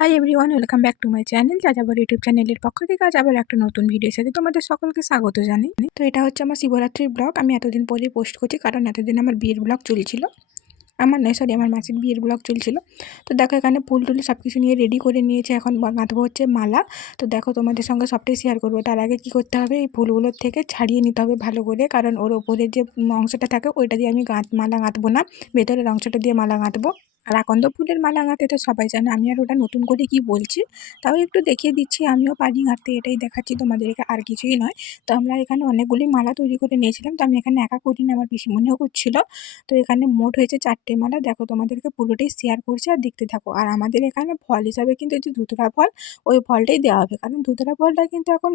Hi everyone, welcome back to my channel. যাযাবর YouTube চ্যানেলের পক্ষ থেকে আজ আবার একটা নতুন ভিডিওর সাথে তোমাদের সকলকে স্বাগত জানাই। তো এটা হচ্ছে আমার শিবরাত্রির ব্লগ। আমি এতদিন পরে পোস্ট করছি, কারণ এতদিন আমার বিয়ের ব্লগ চলছিল। আমার মাসির বিয়ের ব্লগ চলছিল। তো দেখো এখানে ফুল টুল সব কিছু নিয়ে রেডি করে নিয়েছে। এখন গাঁথবো হচ্ছে মালা। তো দেখো তোমাদের সঙ্গে সবটাই শেয়ার করবো। তার আগে কি করতে হবে, এই ফুলগুলোর থেকে ছাড়িয়ে নিতে হবে ভালো করে, কারণ ওর ওপরের যে অংশটা থাকে ওইটা দিয়ে আমি মালা গাঁথবো না, ভেতরের অংশটা দিয়ে মালা গাঁথবো। আর আকন্দ ফুলের মালা গাঁথতে তো সবাই জানে, আমি আর ওটা নতুন করে কি বলছি, তাও একটু দেখিয়ে দিচ্ছি। আমিও পারি গাঁথতে, এটাই দেখাচ্ছি তোমাদেরকে, আর কিছুই নয়। তো আমরা এখানে অনেকগুলি মালা তৈরি করে নিয়েছিলাম। তো আমি এখানে একা করিনি, আমার পিসিমণিও করছিল। তো এখানে মোট হয়েছে 4টে মালা। দেখো তোমাদেরকে পুরোটাই শেয়ার করছি, আর দেখতে থাকো। আর আমাদের এখানে ফল হিসাবে কিন্তু এই যে ধুতরা ফল, ওই ফলটাই দেওয়া হবে, কারণ ধুতরা ফলটা কিন্তু এখন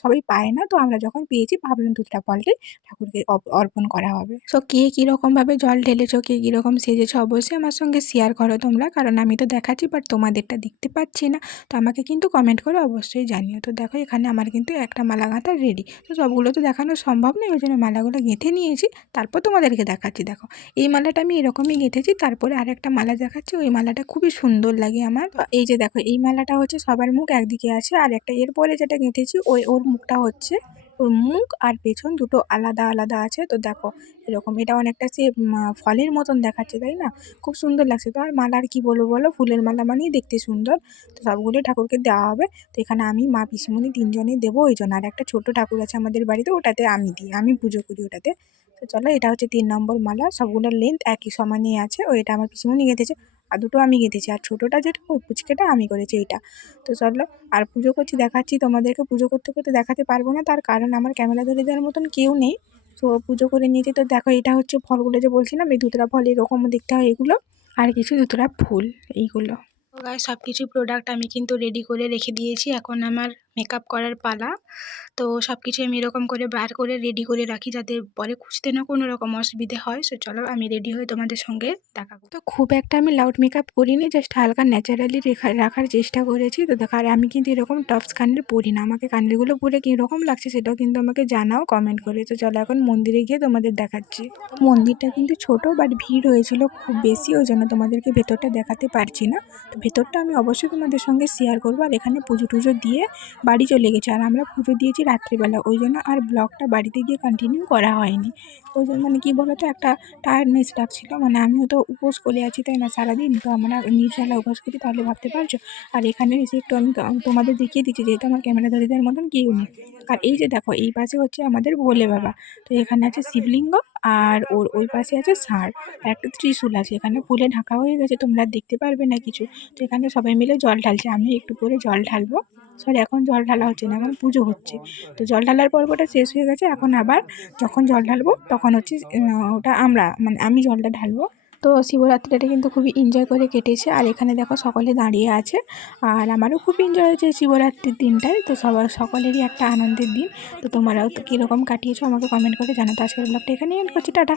সবাই পায় না। তো আমরা যখন পেয়েছি ভাবলাম ধুতরা ফলটাই ঠাকুরকে অর্পণ করা হবে। সো কে কীরকমভাবে জল ঢেলেছো, কে কীরকম সেজেছো, অবশ্যই আমার সঙ্গে শেয়ার করো তোমরা, কারণ আমি তো দেখাচ্ছি বাট তোমাদেরটা দেখতে পাচ্ছি না। তো আমাকে কিন্তু কমেন্ট করে অবশ্যই জানিও। তো দেখো এখানে আমার কিন্তু একটা মালা গাঁথা রেডি। তো সবগুলো তো দেখানো সম্ভব নয়, ওই জন্য মালাগুলো গেঁথে নিয়েছি, তারপর তোমাদেরকে দেখাচ্ছি। দেখো এই মালাটা আমি এরকমই গেঁথেছি, তারপরে আরেকটা মালা দেখাচ্ছি। ওই মালাটা খুবই সুন্দর লাগে আমার। এই যে দেখো এই মালাটা হচ্ছে সবার মুখ একদিকে আছে, আর একটা এরপরে যেটা গেঁথেছি ওর মুখটা হচ্ছে, ওর মুখ আর পেছন দুটো আলাদা আলাদা আছে। তো দেখো এরকম, এটা অনেকটা সে ফলের মতন দেখাচ্ছে, তাই না? খুব সুন্দর লাগছে। তো আর মালা আর কি বলবো বলো, ফুলের মালা মানেই দেখতে সুন্দর। তো সবগুলো ঠাকুরকে দেওয়া হবে। তো এখানে আমি, মা, পিসিমণি তিনজনেই দেবো ওই জন্য। আর একটা ছোটো ঠাকুর আছে আমাদের বাড়িতে, ওটাতে আমি দিই, আমি পুজো করি ওটাতে। তো চলো, এটা হচ্ছে 3 নম্বর মালা। সবগুলোর লেন্থ একই সমানই আছে। এটা আমার পিসিমণি গেঁথেছে, আর দুটো আমি গেঁথেছি, আর ছোটোটা যেটা ওই পুচকেটা আমি করেছি এইটা। তো চলো, আর পুজো করছি দেখাচ্ছি তোমাদেরকে। পুজো করতে করতে দেখাতে পারবো না, তার কারণ আমার ক্যামেরা ধরে দেওয়ার মতন কেউ নেই। তো পুজো করে নিয়েছি। তো দেখো এটা হচ্ছে ফলগুলো যে বলছিলাম, এই ধুতরা ফল এরকম দেখতে হয় এগুলো, আর কিছু ধুতরা ফুল এইগুলো। তো গায়ে সব কিছু প্রোডাক্ট আমি কিন্তু রেডি করে রেখে দিয়েছি। এখন আমার মেকআপ করার পালা। তো সব কিছু আমি এরকম করে বার করে রেডি করে রাখি, যাতে পরে খুঁজতে না কোনো রকম অসুবিধে হয়। সো চলো আমি রেডি হয়ে তোমাদের সঙ্গে দেখা করব। তো খুব একটা আমি লাউড মেকআপ করিনি, জাস্ট হালকা ন্যাচারালি রাখার চেষ্টা করেছি। তো দেখো, আর আমি কিন্তু এরকম টপস কানের পরি না। আমাকে কানেরগুলো পরে কীরকম লাগছে সেটাও কিন্তু আমাকে জানাও কমেন্ট করে। তো চলো এখন মন্দিরে গিয়ে তোমাদের দেখাচ্ছি। তো মন্দিরটা কিন্তু ছোট, বাট ভিড় হয়েছিল খুব বেশি, ওই জন্য তোমাদেরকে ভেতরটা দেখাতে পারছি না। তো ভেতরটা আমি অবশ্যই তোমাদের সঙ্গে শেয়ার করবো। আর এখানে পুজো টুজো দিয়ে বাড়ি চলে গেছে, আর আমরা পুজো দিয়েছি রাত্রিবেলা, ওই জন্য আর ব্লগটা বাড়িতে গিয়ে কন্টিনিউ করা হয়নি। ওই জন্য মানে কী বলো তো, একটা টায়ার্ডনেস ডাকছিল। মানে আমিও তো উপোস করে আছি, তাই না, সারাদিন। তো আমরা নির্জলা উপোস করি, তাহলে ভাবতে পারছো। আর এখানে এসে একটু আমি তোমাদের দেখিয়ে দিচ্ছি, যেহেতু আমার ক্যামেরা ধরে দেওয়ার মতন কেউ নেই। আর এই যে দেখো এই পাশে হচ্ছে আমাদের ভোলে বাবা। তো এখানে আছে শিবলিঙ্গ, আর ওর ওই পাশে আছে ষাঁড়, আর একটা ত্রিশূল আছে। এখানে ফুলে ঢাকা হয়ে গেছে, তোমরা দেখতে পারবে না কিছু। তো এখানে সবাই মিলে জল ঢালছে, আমি একটু পরে জল ঢালবো। সরি, এখন জল ঢালা হচ্ছে না, এখন পুজো হচ্ছে। তো জল ঢালার পর্বটা শেষ হয়ে গেছে। এখন আবার যখন জল ঢালবো তখন হচ্ছে ওটা আমি জলটা ঢালবো। তো শিবরাত্রিটা কিন্তু খুবই এনজয় করে কেটেছে। আর এখানে দেখো সকলে দাঁড়িয়ে আছে, আর আমারও খুব এনজয় হয়েছে শিবরাত্রির দিনটায়। তো সকলেরই একটা আনন্দের দিন। তো তোমরাও তো কীরকম কাটিয়েছো আমাকে কমেন্ট করে জানাতো। আজকের ব্লগটা এখানেই এন্ড করছি, টাটা।